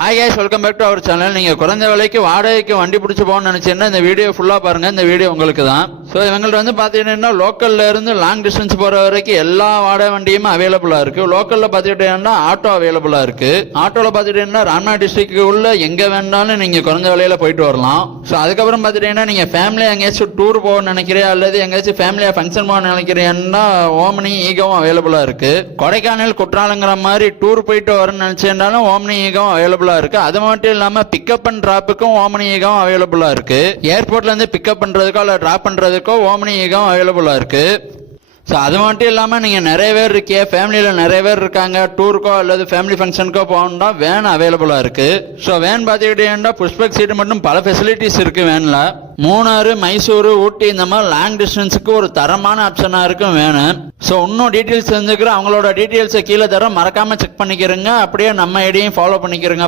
Hi guys, welcome back to our channel. நீங்கள் குறைந்த விலைக்கு வாடகைக்கு வண்டி பிடிச்சி போகணும்னு நினச்சிங்கன்னா இந்த வீடியோ ஃபுல்லாக பாருங்கள். இந்த வீடியோ உங்களுக்கு தான். ஸோ இவங்கள்ட்ட வந்து பார்த்தீங்கன்னா லோக்கல்ல இருந்து லாங் டிஸ்டன்ஸ் போகிற வரைக்கும் எல்லா வாடகை வண்டியுமே அவைலபிளாக இருக்குது. லோக்கலில் பார்த்துக்கிட்டீங்கன்னா ஆட்டோ அவைலபிளாக இருக்குது. ஆட்டோவில் பார்த்துக்கிட்டீங்கன்னா ராம்நாத் டிஸ்ட்ரிக்ட் உள்ள எங்கே வேணாலும் நீங்கள் குறைந்த விலையில் போயிட்டு வரலாம். ஸோ அதுக்கப்புறம் பார்த்துக்கிட்டீங்கன்னா நீங்கள் ஃபேமிலியாக எங்கேயாச்சும் டூர் போகணும்னு நினைக்கிறீங்க அல்லது எங்கேயாச்சும் ஃபேமிலியாக ஃபங்க்ஷன் போகணும்னு நினைக்கிறீங்கன்னா ஓம்னி ஈகவும் அவைலபிளாக இருக்குது. கொடைக்கானல் குற்றாலங்கிற மாதிரி டூர் போயிட்டு வரணும்னு நினச்சிருந்தாலும் ஓம்னி ஈகவும் அவைலபிளாக இருக்கு. அது மட்டும் இல்லாம பிக்கப் அண்ட் டிராப்புக்கும் ஓம்னி ஈகம் அவைலபிளா இருக்கு. ஏர்போர்ட்ல இருந்து பிக்கப் பண்றதுக்கோ அல்ல டிராப் பண்றதுக்கோ ஓம்னி ஈகம் அவைலபிளா இருக்கு. ஸோ அது மட்டும் இல்லாமல் நீங்கள் நிறைய பேர் இருக்கே, ஃபேமிலியில் நிறைய பேர் இருக்காங்க, டூருக்கோ அல்லது ஃபேமிலி ஃபங்க்ஷனுக்கோ போகணுன்னா வேன் அவைலபிளாக இருக்குது. ஸோ வேன் பார்த்துக்கிட்டீங்கன்னா புஷ்பக் சீட்டு மட்டும் பல ஃபெசிலிட்டிஸ் இருக்குது வேனில். மூணாறு, மைசூரு, ஊட்டி இந்த மாதிரி லாங் டிஸ்டன்ஸுக்கு ஒரு தரமான ஆப்ஷனாக இருக்கும் வேணு. ஸோ இன்னும் டீட்டெயில்ஸ் தெரிஞ்சுக்கிறேன். அவங்களோட டீட்டெயில்ஸை கீழே தர மறக்காமல் செக் பண்ணிக்கிறேங்க. அப்படியே நம்ம ஐடியும் ஃபாலோ பண்ணிக்கிறேங்க.